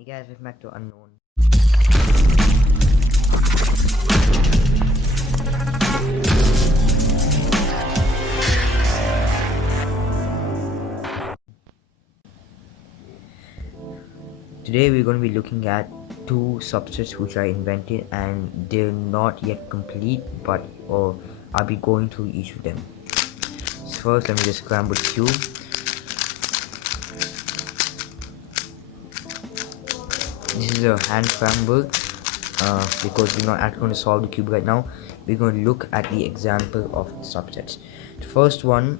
Hey guys, welcome back to Unknown. Today we're going to be looking at two subsets which are invented and they're not yet complete, but I'll be going through each of them. So first, let me just scramble the cube. This is a hand scramble because we're not actually going to solve the cube right now. We're going to look at the example of the subsets. The first one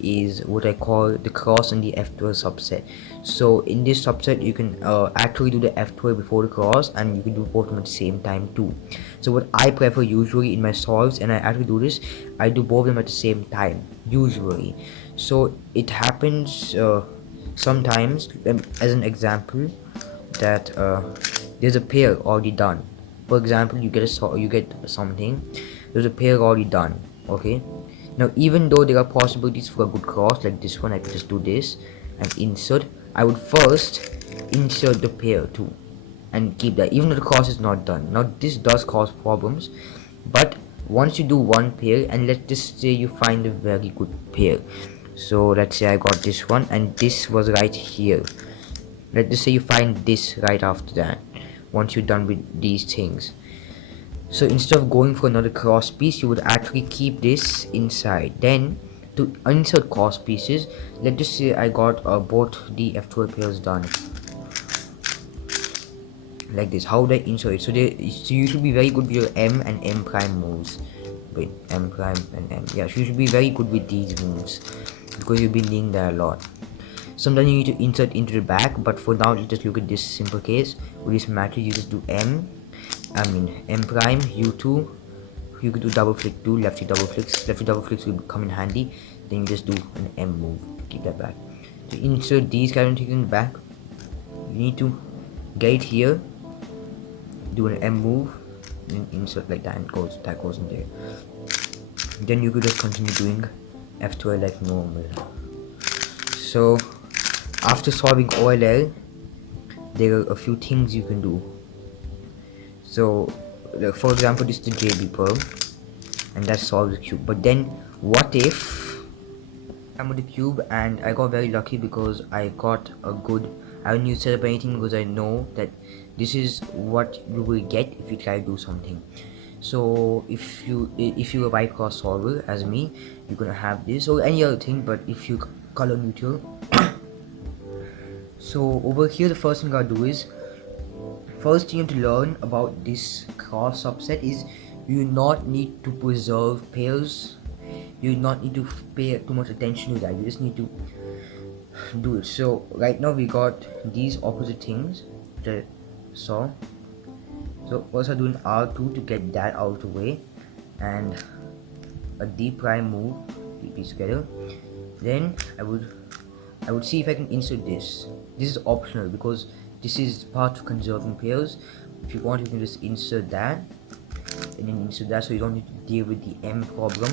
is what I call the cross and the F12 subset. So in this subset you can actually do the F12 before the cross, and you can do both of them at the same time too. So what I prefer usually in my solves, and I actually do this, I do both of them at the same time usually. So it happens sometimes, as an example, that there's a pair already done. For example, you get something, there's a pair already done. Okay, now even though there are possibilities for a good cross like this one, I could just do this and insert. I would first insert the pair too and keep that even though the cross is not done. Now this does cause problems, but once you do one pair, and let's just say you find a very good pair, so let's say I got this one and this was right here. Let's just say you find this right after that, once you're done with these things. So instead of going for another cross piece, you would actually keep this inside. Then to insert cross pieces, let's just say I got both the F12 pairs done like this. How would I insert it? So you should be very good with your M and M prime moves. Wait, M prime and M. Yeah, so you should be very good with these moves because you've been needing that a lot. Sometimes you need to insert into the back, but for now let's just look at this simple case. With this matrix, you just do M prime U2. You could do double flick too, lefty double flicks will come in handy. Then you just do an M move to keep that back. To insert these kind of things in the back, you need to get it here, do an M move, then insert like that, and that goes in there. Then you could just continue doing F12 like normal. So after solving OLL, there are a few things you can do. So like for example, this is the JB perm, and that solves the cube. But then what if I'm with the cube and I got very lucky because I got a good, I don't need to set up anything because I know that this is what you will get if you try to do something. So if you're a right cross solver as me, you're gonna have this or any other thing, but if you color neutral. So over here, the first thing I do is, first thing you have to learn about this cross subset is you not need to preserve pairs. You not need to pay too much attention to that. You just need to do it. So right now we got these opposite things which I saw. So first I do an R2 to get that out of the way, and a D prime move, keep these together. Then I would see if I can insert this. This is optional because this is part of conserving pairs. If you want, you can just insert that and then insert that, so you don't need to deal with the M problem.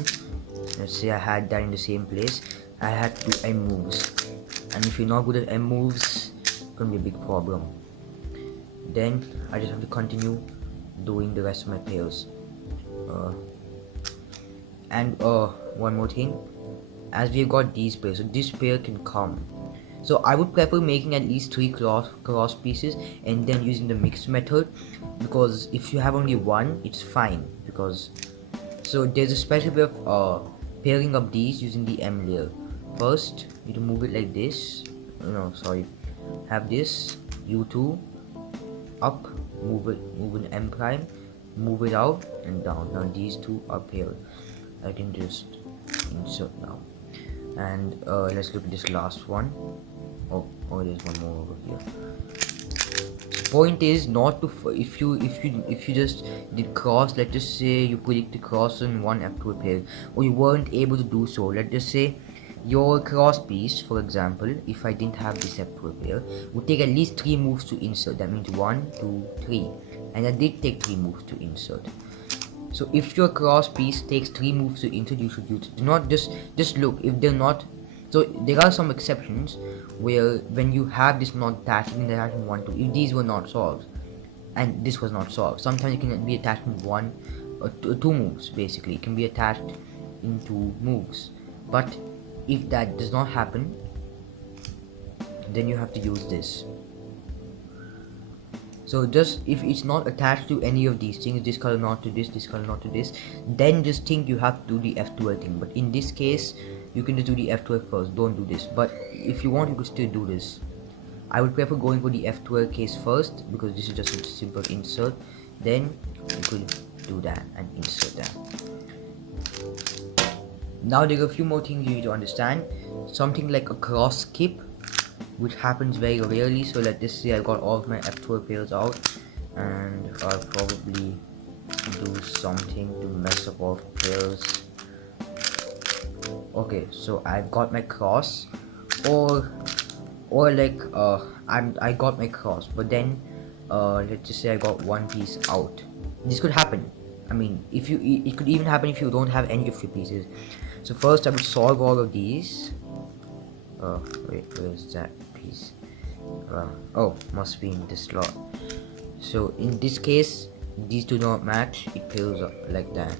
Let's say I had that in the same place, I had to do M moves, and if you're not good at M moves, it's gonna be a big problem. Then I just have to continue doing the rest of my pairs. And one more thing, as we've got these pairs, so this pair can come. So I would prefer making at least 3 cross pieces and then using the mixed method, because if you have only one, it's fine. Because so there's a special way of pairing up these using the M layer. First, you need to move it like this. No, sorry. Have this U2 up, move an M prime, move it out and down. Now these two are paired. I can just insert now. And let's look at this last one. Oh, there's one more over here. The point is not to if you just did cross, let's just say you predict the cross in one F2 pair, or you weren't able to do so. Let's just say your cross piece, for example, if I didn't have this F2 pair, would take at least 3 moves to insert. That means 1, 2, 3, and I did take 3 moves to insert. So if your cross piece takes 3 moves to insert, you should use it. Do not just look. If they're not So there are some exceptions where when you have this not attached in the attachment 1 2, if these were not solved and this was not solved, sometimes it can be attachment 1 or 2 moves. Basically it can be attached in 2 moves, but if that does not happen, then you have to use this. So just if it's not attached to any of these things, this color not to this color not to this, then just think you have to do the F12 thing. But in this case, you can just do the F12 first, don't do this. But if you want, you could still do this. I would prefer going for the F12 case first, because this is just a simple insert. Then you could do that and insert that. Now there are a few more things you need to understand. Something like a cross skip, which happens very rarely. So let this say I got all of my F12 pairs out, and I'll probably do something to mess up all pairs. Okay, so I've got my cross, or like I got my cross, but then let's just say I got one piece out. This could happen. I mean, if you, it could even happen if you don't have any of your pieces. So first I would solve all of these. Wait, where's that piece? Oh, must be in this slot. So in this case, these do not match. It pairs up like that.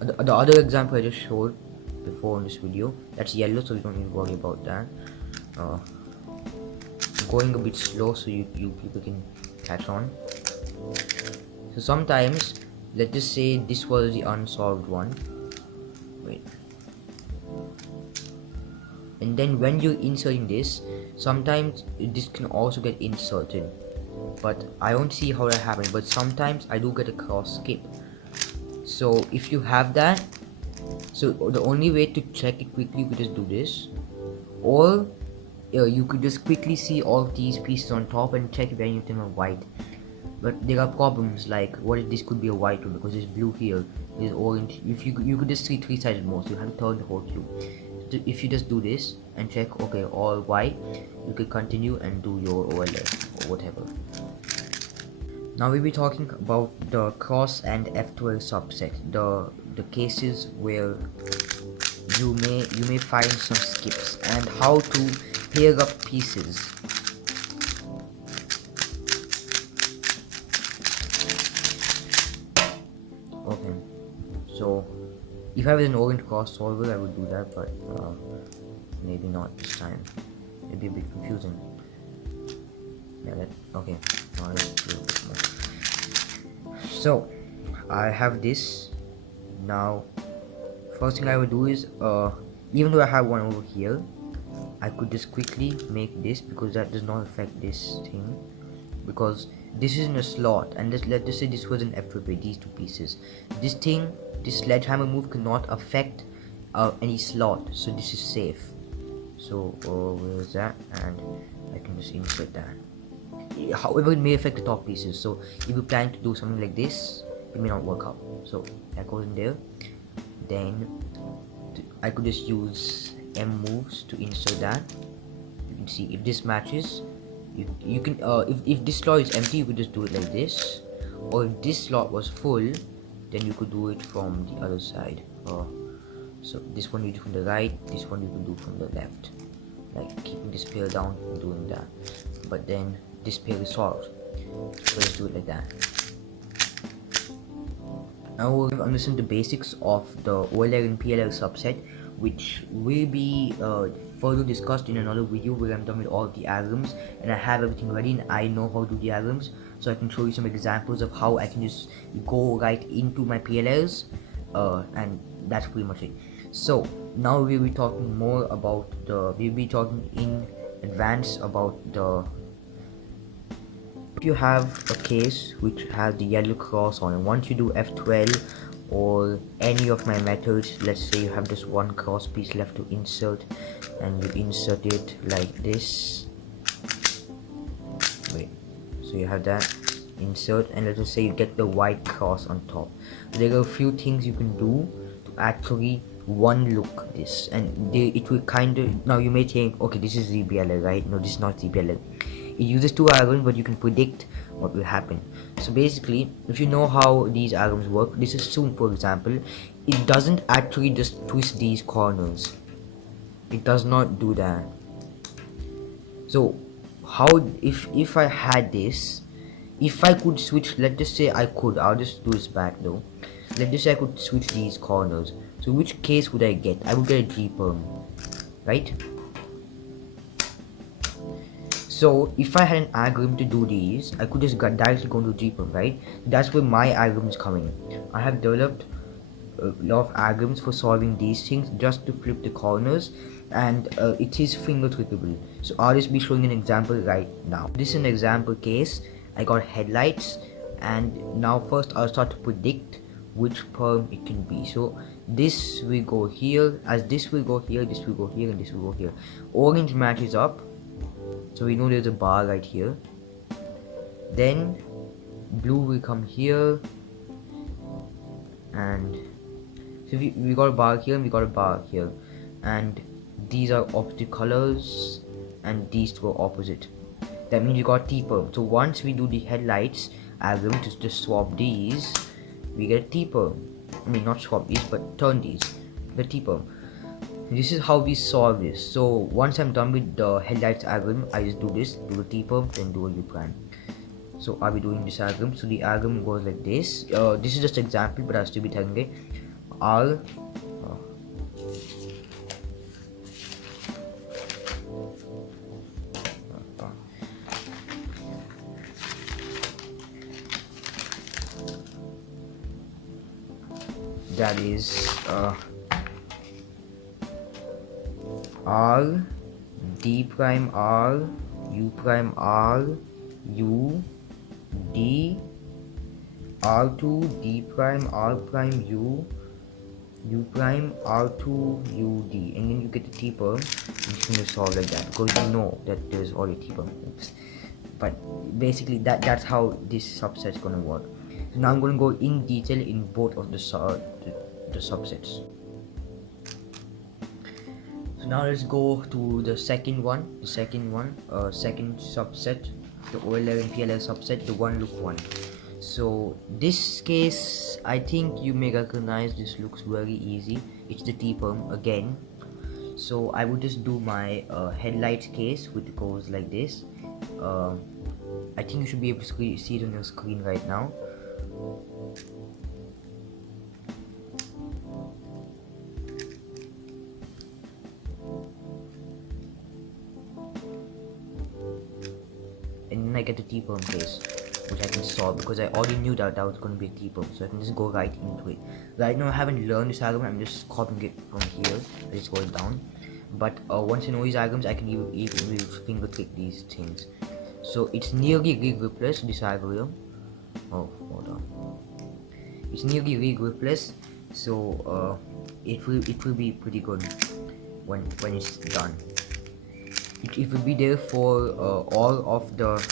The other example I just showed before in this video, that's yellow, so you don't need to worry about that. Going a bit slow so you people can catch on. So sometimes, let's just say this was the unsolved one. Wait. And then when you're inserting this, sometimes this can also get inserted, but I don't see how that happens. But sometimes I do get a cross skip. So if you have that, so the only way to check it quickly, you could just do this, or you could just quickly see all of these pieces on top and check if any of them are white. But there are problems, like what if this could be a white one, because there's blue here, there's orange. If you could just see 3-sided mode, so you have to turn the whole cube. So if you just do this and check, okay, all white, you could continue and do your overlay or whatever. Now we'll be talking about the cross and F12 subset, the cases where you may find some skips, and how to pair up pieces. Okay, so if I was an orange cross solver, I would do that, but maybe not this time. It'd be a bit confusing. Yeah, okay. Now let's do a bit more. So I have this. Now first thing I would do is, even though I have one over here, I could just quickly make this, because that does not affect this thing, because this is in a slot, and let's just say this was an F12, these two pieces. This thing, this sledgehammer move cannot affect any slot, so this is safe. So where is that? And I can just insert that. However, it may affect the top pieces, so if you plan to do something like this, it may not work out. So that goes in there. Then I could just use M moves to insert that. You can see if this matches, you can if this slot is empty, you could just do it like this, or if this slot was full, then you could do it from the other side. So this one you do from the right, this one you can do from the left, like keeping this pair down and doing that. But then this pair is solved, so let's do it like that. Now we'll understand the basics of the OLR and PLR subset, which will be further discussed in another video where I'm done with all of the algorithms and I have everything ready and I know how to do the algorithms, so I can show you some examples of how I can just go right into my PLRs, and that's pretty much it. So now we'll be talking more about we'll be talking in advance about the, if you have a case which has the yellow cross on it, once you do F12 or any of my methods, let's say you have just one cross piece left to insert, and you insert it like this. Wait, so you have that, insert, and let's just say you get the white cross on top. There are a few things you can do to actually one look this, and it will kind of, now you may think, okay, this is ZBLA, right? No, this is not ZBLA. It uses two algorithms, but you can predict what will happen. So basically, if you know how these algorithms work, this is soon, for example, it doesn't actually just twist these corners. It does not do that. So how, if I had this, if I could switch, let's just say I'll just do this back though. Let's just say I could switch these corners. So which case would I get? I would get a G perm, right? So if I had an algorithm to do these, I could just directly go into G perm, right? That's where my algorithm is coming. I have developed a lot of algorithms for solving these things just to flip the corners, and it is finger clickable. So I'll just be showing an example right now. This is an example case. I got headlights, and now first I'll start to predict which perm it can be. So this will go here, as this will go here, this will go here, and this will go here. Orange matches up, so we know there's a bar right here. Then blue will come here, and so we got a bar here and we got a bar here, and these are opposite colors, and these two are opposite. That means we got T-perm. So once we do the headlights algorithm to just swap these, we get T-perm. I mean, not swap these, but turn these, the T-perm. This is how we solve this. So once I'm done with the headlights algorithm, I just do this, do the T-perm, then do a U-prime. So I'll be doing this algorithm. So the algorithm goes like this. This is just an example, but I'll still be telling it. I'll that is R D prime R U prime R U D R2 D prime R prime U U prime R2 U D, and then you get the T perm. I'm just going to solve like that because you know that there's already T perm. Oops. But basically that's how this subset is going to work. So now I'm going to go in detail in both of the subsets. So now let's go to the second subset, the O11 PLL subset, the one look one. So this case, I think you may recognize, this looks very easy. It's the T-perm again. So I would just do my headlights case, which goes like this. I think you should be able to see it on your screen right now. And then I get the T-perm case, which I can solve because I already knew that was going to be a T-perm, so I can just go right into it. Right now I haven't learned this algorithm, I'm just copying it from here. I just go down. But once I know these algorithms, I can even finger click these things. So it's nearly rig-replace, this algorithm. Oh, hold on. It's nearly rig-replace, so it will be pretty good when it's done. It will be there for all of the.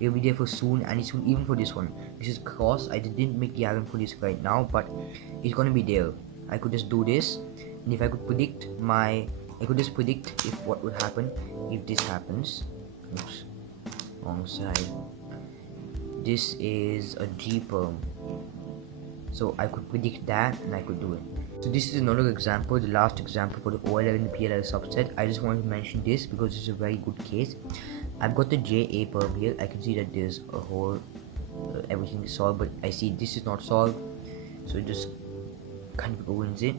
It will be there for soon, and it's even for this one. This is cross. I didn't make the algorithm for this right now, but it's gonna be there. I could just do this, and if I could predict I could just predict if what would happen if this happens. Oops, wrong side. This is a G perm, so I could predict that, and I could do it. So this is another example, the last example for the O11 PLL subset. I just wanted to mention this because it's a very good case. I've got the JA perm here. I can see that there's a whole everything is solved, but I see this is not solved, so it just kind of ruins it.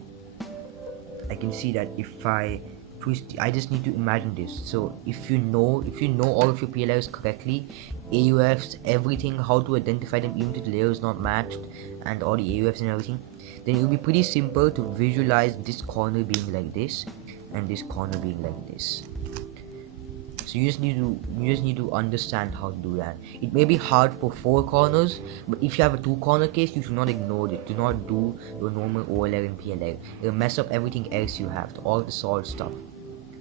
I can see that if I twist, I just need to imagine this. So if you know all of your PLLs correctly, AUFs, everything, how to identify them even if the layer is not matched, and all the AUFs and everything, then it will be pretty simple to visualize this corner being like this and this corner being like this. So you just need to understand how to do that. It may be hard for 4 corners, but if you have a 2 corner case, you should not ignore it. Do not do your normal OLL and PLL. It'll mess up everything else you have, all the solved stuff.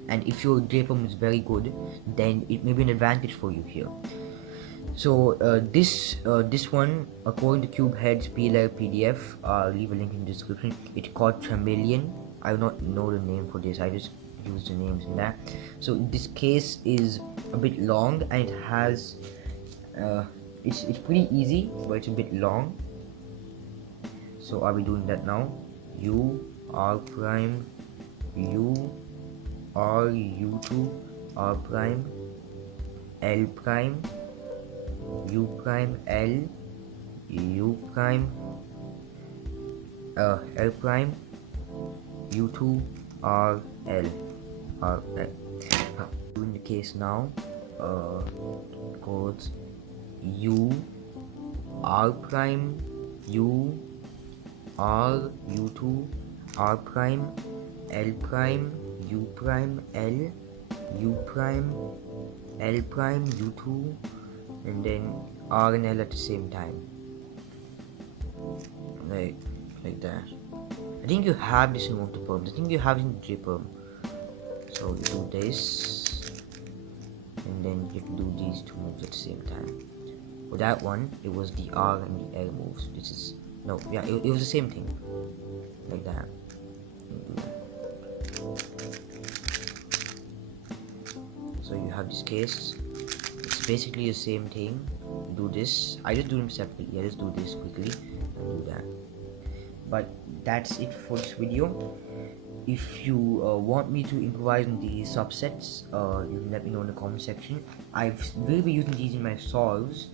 And if your JPEG is very good, then it may be an advantage for you here. So this one, according to CubeHead's PLL PDF, I'll leave a link in the description. It's called Chameleon. I do not know the name for this. I just use the names in that. So this case is a bit long, and it has it's pretty easy, but it's a bit long. So I'll be doing that now. U R prime U R U2 R prime L prime U prime L U prime L prime U2 R L R L. In the case now, codes U R prime U R U2 R prime L prime U prime L U prime L prime U2, and then R and L at the same time, like that. I think you have this in multiple. I think you have it in JPerm. So you do this, and then you can do these two moves at the same time. For that one, it was the R and the L moves. This is no, yeah, it was the same thing, like that. So you have this case. It's basically the same thing. Do this. I just do them separately. Yeah, let's do this quickly and do that. But that's it for this video. If you want me to improvise on these subsets, you can let me know in the comment section. I will be using these in my solves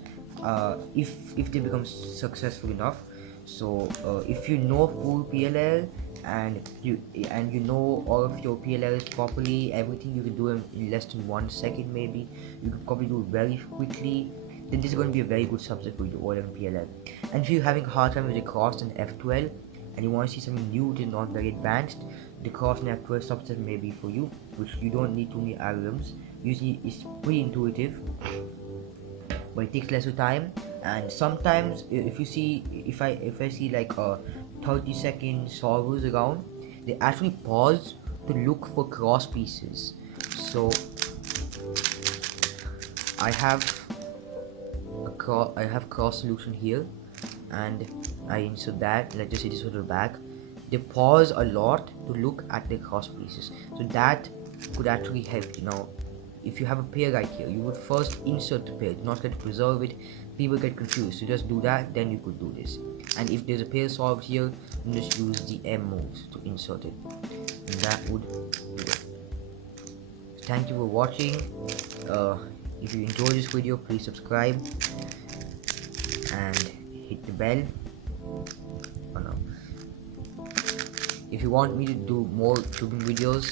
if they become successful enough. So if you know full PLL and you know all of your PLLs properly, everything, you can do them in less than 1 second maybe. You can probably do it very quickly. Then this is going to be a very good subset for you to order in PLL. And if you're having a hard time with the cost and F12 and you want to see something new which is not very advanced, the cost and F12 subset may be for you, which you don't need too many algorithms. Usually it's pretty intuitive, but it takes less of time. And sometimes if I see like 30-second solvers around, they actually pause to look for cross pieces. So I have cross solution here, and I insert that. Let's just say this was the back. They pause a lot to look at the cross pieces, so that could actually help. If you have a pair right here, you would first insert the pair, not get to preserve it. People get confused, so just do that, then you could do this. And if there's a pair solved here, you just use the M moves to insert it, and that would do it. Thank you for watching. If you enjoyed this video, please subscribe and hit the bell. Oh no. If you want me to do more tubing videos,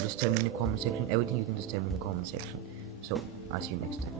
just tell me in the comment section. Everything you can just tell me in the comment section. So I'll see you next time.